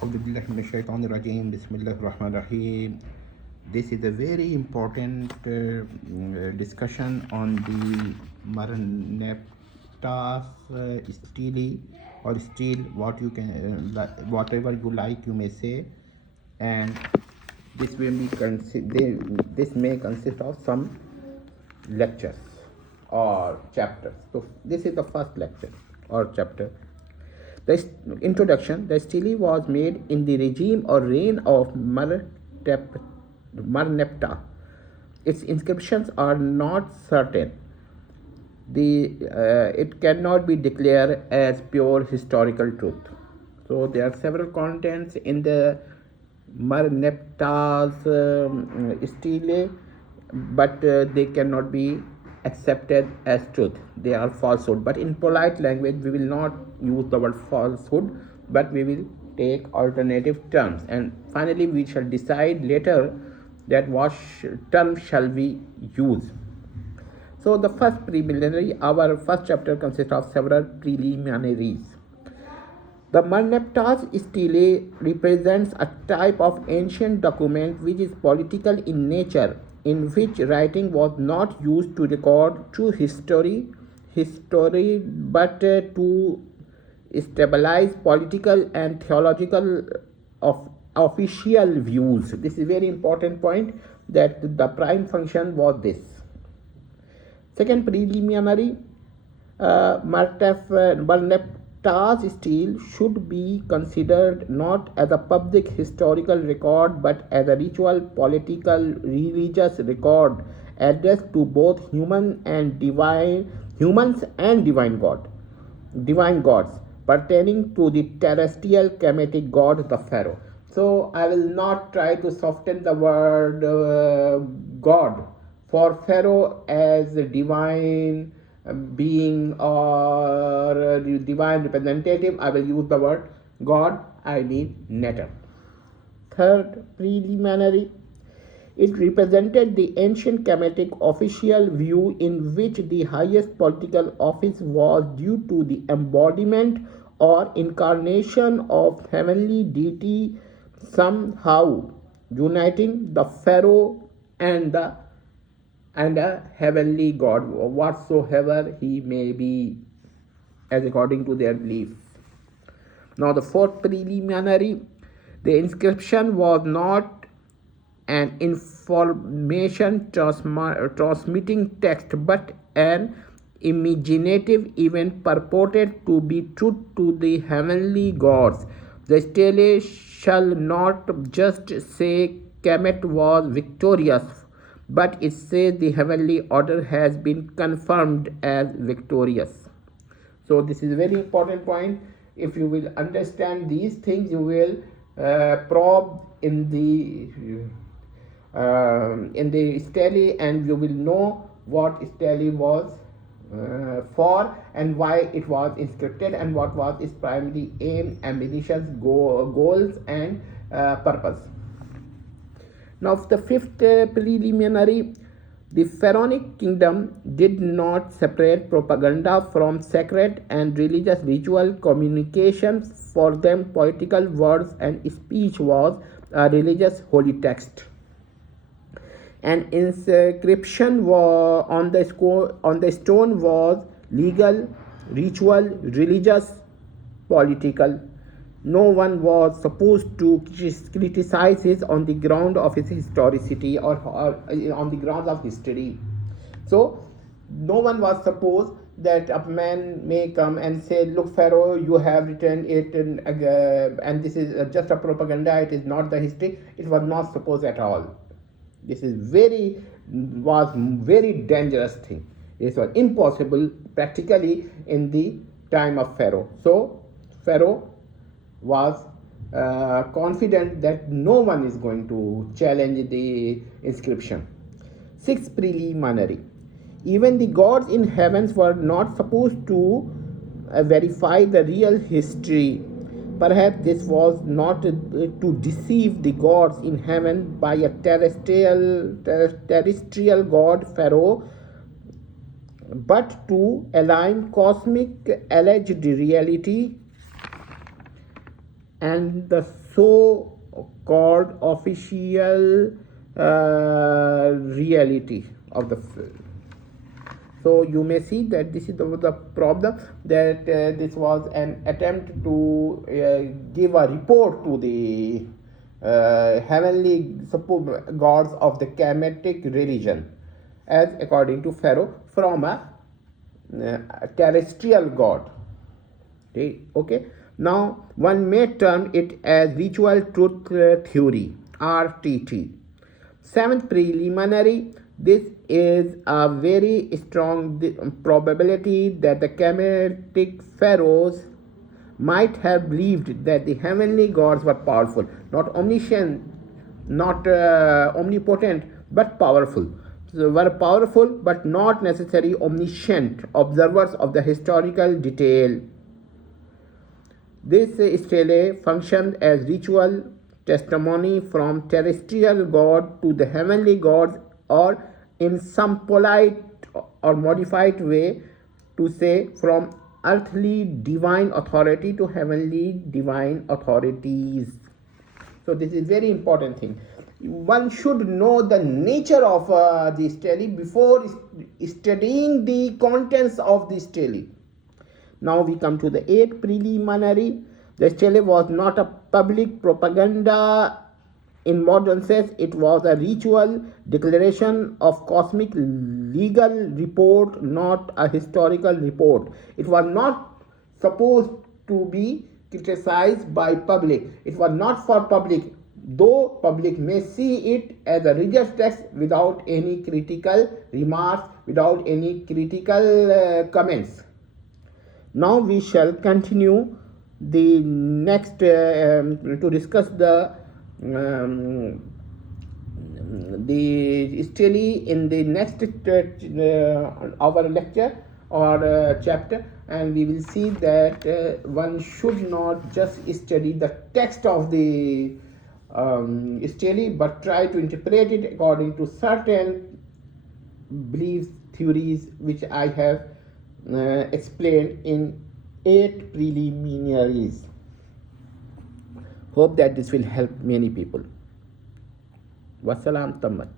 أعوذ بالله من الشيطان الرجيم. بسم الله الرحمن الرحيم. This is a very important discussion on the Merneptah Stele or steel, what you can, whatever you like, you may say, and this will be this may consist of some lectures or chapters. So this is the first lecture or chapter. The introduction. The stele was made in the regime or reign of Merneptah. Its inscriptions are not certain. It cannot be declared as pure historical truth. So there are several contents in the Merneptah's stele, but they cannot be accepted as truth. They are falsehood. But in polite language, we will not use the word falsehood, but we will take alternative terms. And finally, we shall decide later that what term shall we use. So the first preliminary, our first chapter consists of several preliminaries. The Merneptah's stele represents a type of ancient document which is political in nature, in which writing was not used to record true history, but to stabilize political and theological of official views. This is a very important point, that the prime function was this. Second preliminary, Merneptah's stele should be considered not as a public historical record but as a ritual, political, religious record addressed to both humans and divine gods, pertaining to the terrestrial Kemetic god, the Pharaoh. So I will not try to soften the word god for Pharaoh as a divine being or divine representative. I will use the word God, I mean Neter. Third preliminary, it represented the ancient Kemetic official view in which the highest political office was due to the embodiment or incarnation of heavenly deity, somehow uniting the Pharaoh and a heavenly god, whatsoever he may be, as according to their beliefs. Now the fourth preliminary, the inscription was not an information transmitting text, but an imaginative event purported to be truth to the heavenly gods. The stele shall not just say Kemet was victorious, but it says the heavenly order has been confirmed as victorious. So this is a very important point. If you will understand these things, you will probe in the stele, and you will know what stele was for and why it was inscripted and what was its primary aim, ambitions, goals and purpose. Now the fifth preliminary, the Pharaonic kingdom did not separate propaganda from sacred and religious ritual communications. For them, political words and speech was a religious holy text. An inscription on the stone was legal, ritual, religious, political. No one was supposed to criticize it on the ground of its historicity or on the grounds of history. So no one was supposed that a man may come and say, look Pharaoh, you have written it and this is just a propaganda, it is not the history. It was not supposed at all. This is was very dangerous thing. It was impossible practically in the time of Pharaoh. So Pharaoh was confident that no one is going to challenge the inscription. Sixth preliminary, even the gods in heavens were not supposed to verify the real history. Perhaps this was not to deceive the gods in heaven by a terrestrial god Pharaoh, but to align cosmic alleged reality and the so-called official reality of the film. So you may see that this is the problem, that this was an attempt to give a report to the heavenly gods of the Kemetic religion, as according to Pharaoh, from a terrestrial god. Okay. Now one may term it as ritual truth theory, RTT. Seventh preliminary, this is a very strong probability that the Kemetic pharaohs might have believed that the heavenly gods were powerful, not omniscient, not omnipotent, but powerful. So were powerful but not necessarily omniscient observers of the historical detail. This stele functioned as ritual testimony from terrestrial god to the heavenly gods, or in some polite or modified way to say, from earthly divine authority to heavenly divine authorities. So this is very important thing. One should know the nature of the stele before studying the contents of the stele. Now we come to the eighth preliminary. The stele was not a public propaganda in modern sense. It was a ritual declaration of cosmic legal report, not a historical report. It was not supposed to be criticized by public. It was not for public, though public may see it as a religious text without any critical remarks, without any critical comments. Now we shall continue the next to discuss the stele in the next our lecture or chapter, and we will see that one should not just study the text of the stele, but try to interpret it according to certain beliefs, theories, which I have explained in 8 preliminaries. Hope that this will help many people. Wassalam Tammat.